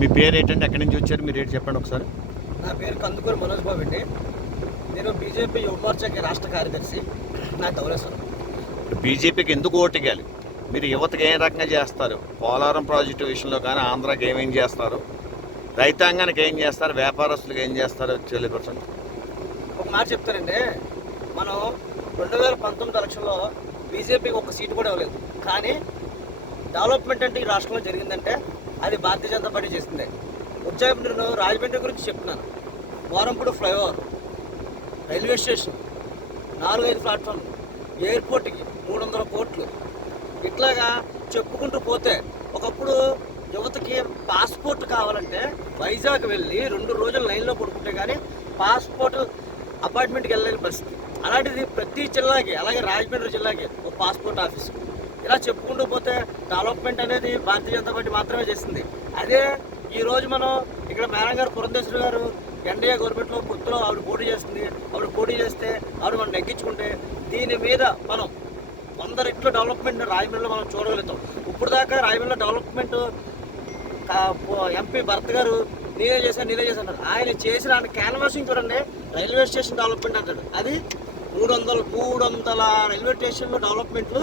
మీ పేరు ఏంటంటే ఎక్కడి నుంచి వచ్చారు? మీరు ఏంటి చెప్పండి ఒకసారి. నా పేరు కందుకూరి మనోజ్ బాబు అండి. నేను బీజేపీ యువ మోర్చాకి రాష్ట్ర కార్యదర్శి. నా ధవళేశ్వరం. బీజేపీకి ఎందుకు ఓటేయాలి? మీరు యువతకి ఏ రకంగా చేస్తారు? పోలవరం ప్రాజెక్టు విషయంలో కానీ ఆంధ్రాకి ఏమేం చేస్తారు? రైతాంగానికి ఏం చేస్తారు? వ్యాపారస్తులకు ఏం చేస్తారు? తెలియపరచండి. ఒక మాట చెప్తానండి, మనం 2019 ఎలక్షన్లో బీజేపీకి ఒక సీటు కూడా ఇవ్వలేదు. కానీ డెవలప్మెంట్ అంటే ఈ రాష్ట్రంలో జరిగిందంటే అది భారతీయ జనతా పార్టీ చేసిందే. ఉజ్జాయింపు నేను రాజమండ్రి గురించి చెప్తున్నాను. Varampudi flyover, railway station, 4-5 platform, ఎయిర్పోర్ట్కి 300 కోట్లు, ఇట్లాగా చెప్పుకుంటూ పోతే ఒకప్పుడు యువతకి పాస్పోర్ట్ కావాలంటే వైజాగ్ వెళ్ళి 2 రోజులు లైన్లో పడుకుంటే కానీ పాస్పోర్ట్ అపార్ట్మెంట్కి వెళ్ళలేని పరిస్థితి. అలాంటిది ప్రతి జిల్లాకి, అలాగే రాజమండ్రి జిల్లాకి ఒక పాస్పోర్ట్ ఆఫీసు. ఇలా చెప్పుకుంటూ పోతే డెవలప్మెంట్ అనేది భారతీయ జనతా పార్టీ మాత్రమే చేసింది. అదే ఈరోజు మనం ఇక్కడ మేడం గారు పురంధేశ్వరి గారు ఎన్డీఏ గవర్నమెంట్లో పొత్తులో ఆవిడ పోటీ చేస్తుంది. ఆవిడ పోటీ చేస్తే ఆవిడ మనం నెగ్గించుకుంటే దీని మీద మనం 100 రెట్లు డెవలప్మెంట్ రాజమండ్రిలో మనం చూడగలుగుతాం. ఇప్పుడు దాకా రాజమండ్రిలో డెవలప్మెంట్ ఎంపీ భరత్ గారు నేనే చేశాను. ఆయన చేసిన క్యాన్వాసింగ్ చూడండి. రైల్వే స్టేషన్ డెవలప్మెంట్ అంటాడు. అది 300 రైల్వే స్టేషన్లో డెవలప్మెంట్లు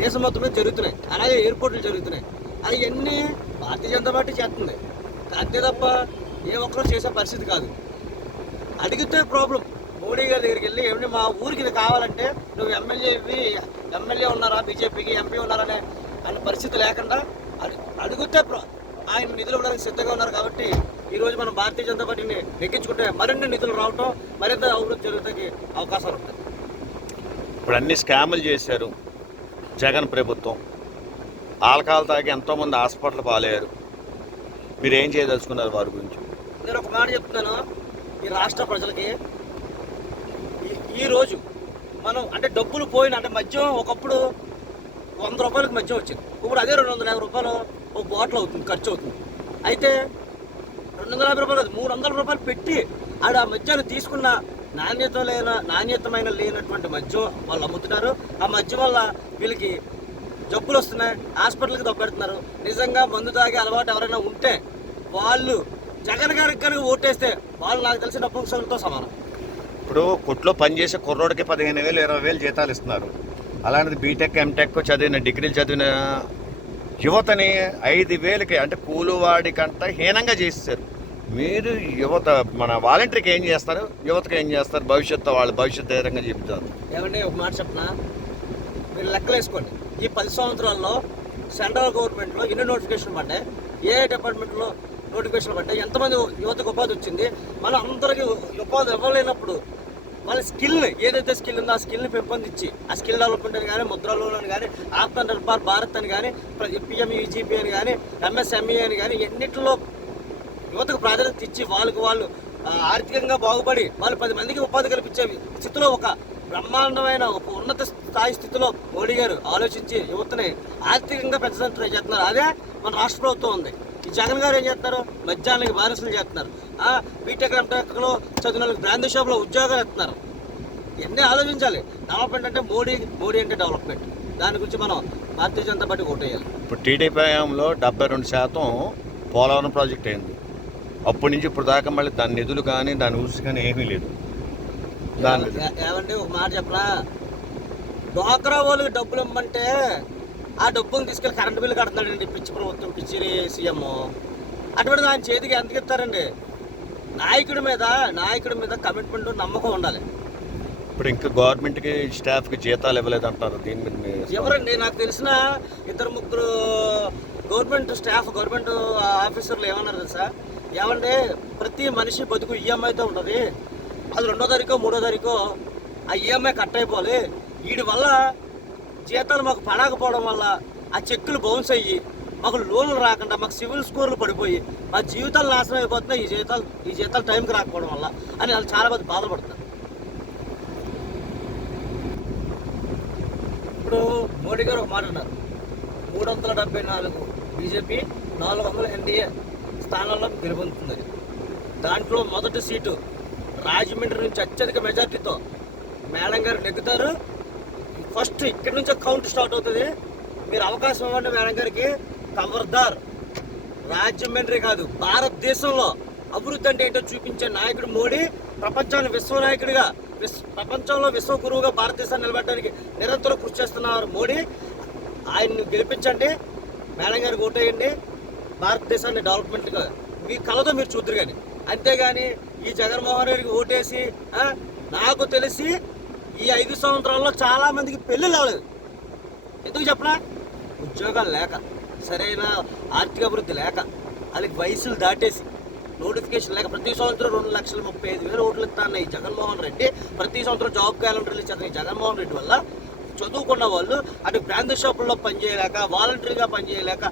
దేశం మొత్తం మీద జరుగుతున్నాయి. అలాగే ఎయిర్పోర్ట్లు జరుగుతున్నాయి. అది అన్నీ భారతీయ జనతా పార్టీ చేస్తుంది. అంతే తప్ప ఏ ఒక్కరూ చేసే పరిస్థితి కాదు. అడిగితే ప్రాబ్లం. మోడీ గారి దగ్గరికి వెళ్ళి ఏమంటే మా ఊరికి ఇది కావాలంటే నువ్వు ఎమ్మెల్యే ఉన్నారా, బీజేపీకి ఎంపీ ఉన్నారనే అనే పరిస్థితి లేకుండా అడిగితే ఆయన నిధులు ఇవ్వడానికి సిద్ధంగా ఉన్నారు. కాబట్టి ఈరోజు మనం భారతీయ జనతా పార్టీని నెగ్గించుకుంటే మరిన్ని నిధులు రావటం, మరింత అభివృద్ధి జరుగుతానికి అవకాశాలు ఉంటాయి. ఇప్పుడు అన్ని స్కాములు చేశారు జగన్ ప్రభుత్వం. ఆల్కహాల్ తాగి ఎంతోమంది హాస్పిటల్ పాలయ్యారు. మీరు ఏం చేయదలుచుకున్నారు వారి గురించి? నేను ఒక మాట చెప్తున్నాను. ఈ రాష్ట్ర ప్రజలకి ఈరోజు మనం అంటే డబ్బులు పోయిన అంటే మద్యం ఒకప్పుడు 100 రూపాయలకు మద్యం వచ్చింది. ఇప్పుడు అదే 250 రూపాయలు ఒక బాటిల్ అవుతుంది, ఖర్చు అవుతుంది. అయితే 250 రూపాయలు కాదు, 300 రూపాయలు పెట్టి ఆ మద్యాన్ని తీసుకున్న నాణ్యతమైన లేనటువంటి మద్యం వాళ్ళు అమ్ముతున్నారు. ఆ మద్యం వల్ల వీళ్ళకి జబ్బులు వస్తున్నాయి, హాస్పిటల్కి దొబ్బెడుతున్నారు. నిజంగా మందు తాగే అలవాటు ఎవరైనా ఉంటే వాళ్ళు జగన్ గారికి కనుక ఓటేస్తే వాళ్ళు నాకు తెలిసిన నపుంసకులతో సమానం. ఇప్పుడు కొట్లో పనిచేసే కుర్రోడికి 15,000 20,000 జీతాలు ఇస్తున్నారు. అలాంటిది బీటెక్ ఎంటెక్ చదివిన డిగ్రీలు చదివిన యువతని 5,000కి అంటే కూలివాడి కంట హీనంగా చేస్తారు. మీరు యువత మన వాలంటీర్కి ఏం చేస్తారు? యువతకి ఏం చేస్తారు? వాళ్ళ భవిష్యత్తు ఏ విధంగా చెప్తారు? ఏమంటే ఒక మాట చెప్పనా, మీరు లెక్కలు వేసుకోండి. ఈ 10 సంవత్సరాల్లో సెంట్రల్ గవర్నమెంట్లో ఎన్ని నోటిఫికేషన్ పడ్డాయి, ఏ డిపార్ట్మెంట్లో నోటిఫికేషన్ పడ్డాయి, ఎంతమంది యువతకు ఉపాధి వచ్చింది. మనం అందరికీ ఉపాధి ఇవ్వలేనప్పుడు వాళ్ళ స్కిల్ ఏదైతే స్కిల్ ఉందో ఆ స్కిల్ని పెంపొందించి ఆ స్కిల్ డెవలప్మెంట్ అని కానీ, ముద్రా లోన్ అని కానీ, ఆత్మనిర్భర్ భారత్ అని కానీ, పిఎంఈజీపీ అని కానీ, ఎంఎస్ఎంఈ అని కానీ, ఎన్నిటిలో యువతకు ప్రాధాన్యత ఇచ్చి వాళ్ళు ఆర్థికంగా బాగుపడి వాళ్ళు 10 మందికి ఉపాధి కల్పించే స్థితిలో ఒక బ్రహ్మాండమైన ఒక ఉన్నత స్థాయి స్థితిలో మోడీ గారు ఆలోచించి యువతని ఆర్థికంగా పెంచడానికి ట్రై చేస్తున్నారు. అదే మన రాష్ట్ర ప్రభుత్వం ఉంది. ఈ జగన్ గారు ఏం చేస్తున్నారు? మద్యానికి బానిసలు చేస్తున్నారు. బీటెక్ ఎంటెక్లో చదివిన వాళ్ళకి బ్రాండ్ షాప్లో ఉద్యోగాలు ఇస్తున్నారు. ఇవన్నీ ఆలోచించాలి. డెవలప్మెంట్ అంటే మోడీ అంటే డెవలప్మెంట్. దాని గురించి మనం భారతీయ జనతా పార్టీ ఓటేయాలి. ఇప్పుడు టీడీపీ హయాంలో 72% పోలవరం ప్రాజెక్ట్ అయింది. అప్పటి నుంచి ఇప్పుడు దాకా మళ్ళీ దాని నిధులు కానీ దాని ఊసి కానీ ఏమీ లేదు. ఏమంటే ఒక మాట చెప్పరా, డ్వాక్రా వాళ్ళకి డబ్బులు ఇమ్మంటే ఆ డబ్బులు తీసుకెళ్ళి కరెంటు బిల్లు కడుతున్నాడండి పిచ్చి ప్రభుత్వం, పిచ్చి సీఎం. అటువంటిది ఆయన చేతికి ఎందుకు ఇస్తారండి? నాయకుడి మీద కమిట్మెంట్, నమ్మకం ఉండాలి. ఇప్పుడు ఇంకా గవర్నమెంట్కి స్టాఫ్కి జీతాలు ఇవ్వలేదు అంటారు. దీని మీద ఎవరండి? నాకు తెలిసిన 2-3 గవర్నమెంట్ ఆఫీసర్లు ఏమన్నారు తెలుసా? ఏమంటే ప్రతి మనిషి బతుకు ఈఎంఐతో ఉంటుంది. అది 2వ తారీఖు 3వ తారీఖు ఆ ఈఎంఐ కట్ అయిపోవాలి. వీడి వల్ల జీతాలు మాకు పడకపోవడం వల్ల ఆ చెక్కులు బౌన్స్ అయ్యి మాకు లోన్లు రాకుండా మాకు సివిల్ స్కోర్లు పడిపోయి మా జీవితాలు నాశనం అయిపోతున్నాయి ఈ జీతాలు టైంకి రాకపోవడం వల్ల అని వాళ్ళు చాలా మంది బాధపడుతున్నారు. ఇప్పుడు మోడీ గారు ఒక మాట అన్నారు, 374 బీజేపీ, 400 ఎన్డీఏ స్థానాల్లో గెలుపొందుతుంది. దాంట్లో మొదటి సీటు రాజమండ్రి నుంచి అత్యధిక మెజార్టీతో మేడం గారు నెగ్గుతారు. ఫస్ట్ ఇక్కడి నుంచే కౌంట్ స్టార్ట్ అవుతుంది. మీరు అవకాశం ఇవ్వండి మేడం గారికి. ఖబర్దార్ రాజమండ్రి కాదు, భారతదేశంలో అభివృద్ధి అంటే ఏంటో చూపించే నాయకుడు మోడీ. ప్రపంచాన్ని విశ్వ నాయకుడిగా, ప్రపంచంలో విశ్వ గురువుగా భారతదేశాన్ని నిలబెట్టడానికి నిరంతరం కృషి చేస్తున్నారు మోడీ. ఆయన్ని గెలిపించండి, మేడం గారికి ఓటేయండి, భారతదేశాన్ని డెవలప్మెంట్గా మీ కళతో మీరు చూద్దరు. కానీ అంతేగాని ఈ జగన్మోహన్ రెడ్డికి ఓటేసి నాకు తెలిసి ఈ 5 సంవత్సరాల్లో చాలా మందికి పెళ్ళిళ్ళు అవ్వలేదు. ఎందుకు చెప్పనా? ఉద్యోగాలు లేక, సరైన ఆర్థిక అభివృద్ధి లేక, వాళ్ళకి వయసులు దాటేసి, నోటిఫికేషన్ లేక ప్రతి సంవత్సరం 2,35,000 ఓట్లు ఇస్తాను ఈ జగన్మోహన్ రెడ్డి. ప్రతి సంవత్సరం జాబ్ క్యాలెండర్లు ఇచ్చేది ఈ జగన్మోహన్ రెడ్డి వల్ల చదువుకున్న వాళ్ళు అటు బ్రాండ్ షాపుల్లో పనిచేయలేక, వాలంటరీగా పనిచేయలేక,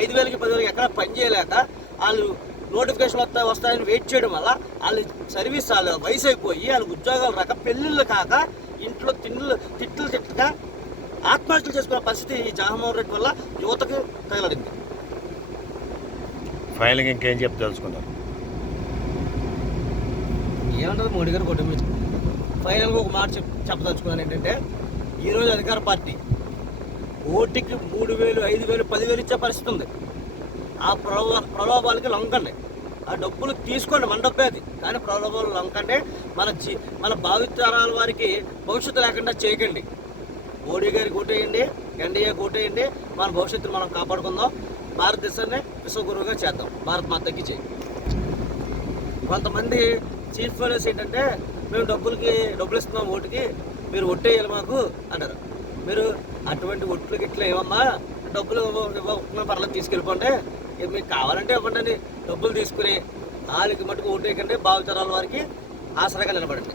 5,000కి 10,000కి ఎక్కడ పనిచేయలేక, వాళ్ళు నోటిఫికేషన్ వస్తాయని వెయిట్ చేయడం వల్ల వాళ్ళు సర్వీస్, వాళ్ళు వయసు అయిపోయి వాళ్ళకి ఉద్యోగాలు రాక, పెళ్ళిళ్ళు కాక, ఇంట్లో తిట్లు తిట్టక ఆత్మహత్యలు చేసుకునే పరిస్థితి ఈ జగన్మోహన్ రెడ్డి వల్ల యువతకి తగలడింది. ఫైనల్గా ఇంకేం చెప్పి తెలుసుకున్నారు? ఏమంటారు మోడీ గారు కుటుంబం. ఫైనల్గా ఒక మాట చెప్పదలుచుకున్నాను ఏంటంటే, ఈరోజు అధికార పార్టీ ఓటికి 3,000, 5,000, 10,000 ఇచ్చే పరిస్థితి ఉంది. ఆ ప్రలోభాలకి లొంకండి, ఆ డబ్బులు తీసుకోండి, మన డబ్బే అది. కానీ ప్రలోభాలు లొంకండి, మన భావితరాల వారికి భవిష్యత్తు లేకుండా చేయకండి. మోడీ గారికి ఓటేయండి, ఎన్డీఏకి ఓటేయండి, మన భవిష్యత్తును మనం కాపాడుకుందాం, భారతదేశాన్ని విశ్వగురువుగా చేద్దాం, భారత్ మాతకి చేయి. కొంతమంది చీఫ్ ఫైనల్స్ ఏంటంటే, మేము డబ్బులు ఇస్తున్నాం ఓటుకి, మీరు ఒట్టేయాలి మాకు అంటారు. మీరు అటువంటి ఒట్లు గిట్ల ఏమమ్మా, డబ్బులు ఇవ్వకుండా పర్లేదు తీసుకెళ్ళిపోండి, మీకు కావాలంటే ఇవ్వండి, డబ్బులు తీసుకుని వాళ్ళకి మటుకు ఓటేయకండి, భావితరాల వారికి ఆసరాగా నిలబడండి.